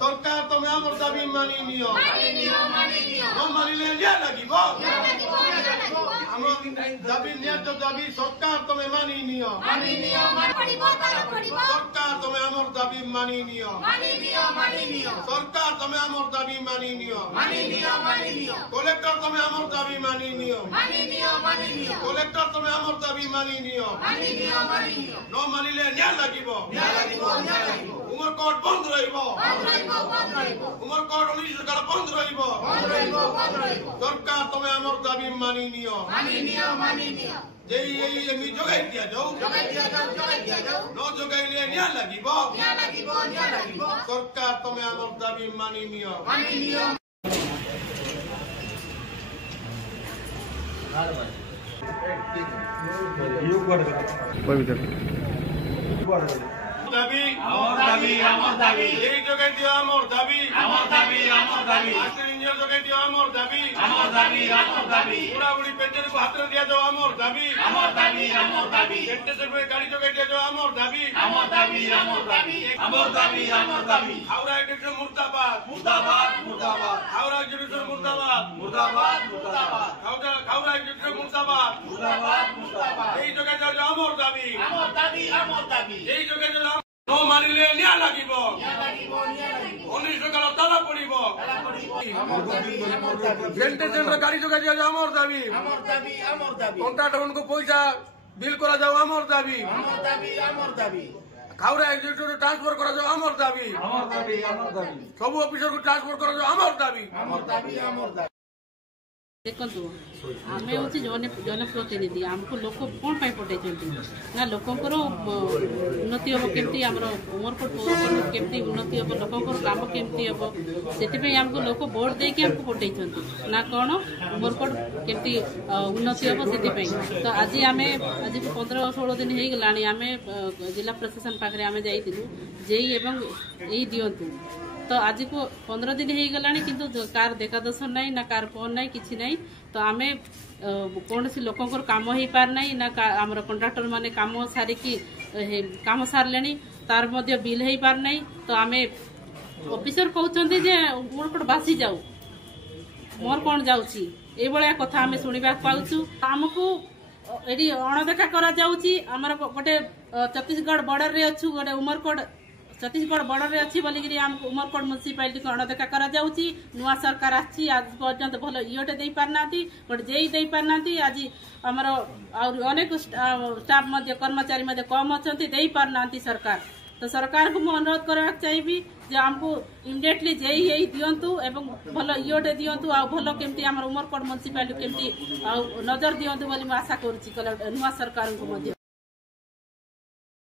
सरकार तुम्हें आमर दाबी मानि नियो न मानिले निया লাগিব दाबी न्याय्य दाबी सरकार तुम्हें मानि नियो सरकार तुम्हें आमर दाबी मानि नियो सरकार तुम्हें आमर दाबी मानि नियो कलेक्टर तुम्हें आमर दाबी मानि नियो कलेक्टर तुम्हें आमर दाबी मानि नियो न मानिले निया লাগিব उमरकोट बंद रहिबो उमरकोट 19 सरकार बंद रहिबो सरकार तुम्हें आमर दाबी मानि नियो जेई जोगाई दिया जाऊ न जोगाइले निया লাগিব सरकार तुम्हें आमर दाबी मानि नियो दाबी आमर दाबी এই যোগাই দিও আমর দাবি আস্তির ইঞ্জিনিয়ার যোগাই দিও আমর দাবি উড়াউড়ি পেটের হাতে দিয়া যাও আমর দাবি এন্টেসের গাড়ি যোগাই দিয়া যাও আমর দাবি হাওড়া এডিশন মুর্দাবাদ হাওড়া এডিশন মুর্দাবাদ হাওড়া এডিশন মুর্দাবাদ এই যোগাই যাও আমর দাবি এই যোগাই যাও न मानिले निया লাগিব 19 টাকা তালা পড়িব জেন্টের গাড়ি যোগাই দিয়া যাও আমর দাবি কন্ট্রাক্টর উनको পয়সা বিল করা যাও আমর দাবি খাউরা এক্সিকিউটিভ ট্রান্সফার করা যাও আমর দাবি সব অফিসর को ट्रांसफर करा जाओ আমর दाबी देखु आम हूँ जनप्रतिनिधि आमको लोक कौन पठे ना लोकंर उन्नति हम केमती आम उमरकोट केमती उन्नति हम लोकंर काम केमती हम से आमको लोक भोट देके आमको पठे ना कौन उमरकोट केमती उन्नति हम से तो आज आम आज 15-16 दिन हो गला आम जिला प्रशासन पाखे आम जाइलु जेई एवं यही दिंतु तो आज को 15 दिन हो गला किंतु कार देखा दर्शन ना ना कार फोन ना कि ना तो आम कौन सी लोकंर काम हो पार ना ना आम कंट्राक्टर माने काम सारिकी काम सारे तार मध्य बिल हो पार ना तो आम ऑफिसर कहते जे उमरकोट बासी जाऊ मोर कौन जाऊँगी ये कथा आम शुणा पाचु आमको ये अणदेखा करमर गोटे छत्तीसगढ़ बॉर्डर रे अच्छु गोटे उमरकोट छत्तीसगढ़ बॉर्डर रे अच्छी बोलिकी आमको उमरकोट म्यूनिसिपालिटी को अणदेखा कराऊँगी नुआ सरकार आज पर्यंत भल इटे दे पारना गोटे जेई दे पारना आज आमर अनेक स्टाफ कर्मचारी कम अच्छा दे पारना सरकार तो सरकार को मुझे अनुरोध करवाक चाहिए जे आमको इमिडिएटली जेई यही दिंतु एवं भल इटे दिंतु आ भल केमती आम उमरकोट म्यूनिसिपालिटी केमती नजर दिंतु बोली आशा करुच्ची नुआ सरकार को।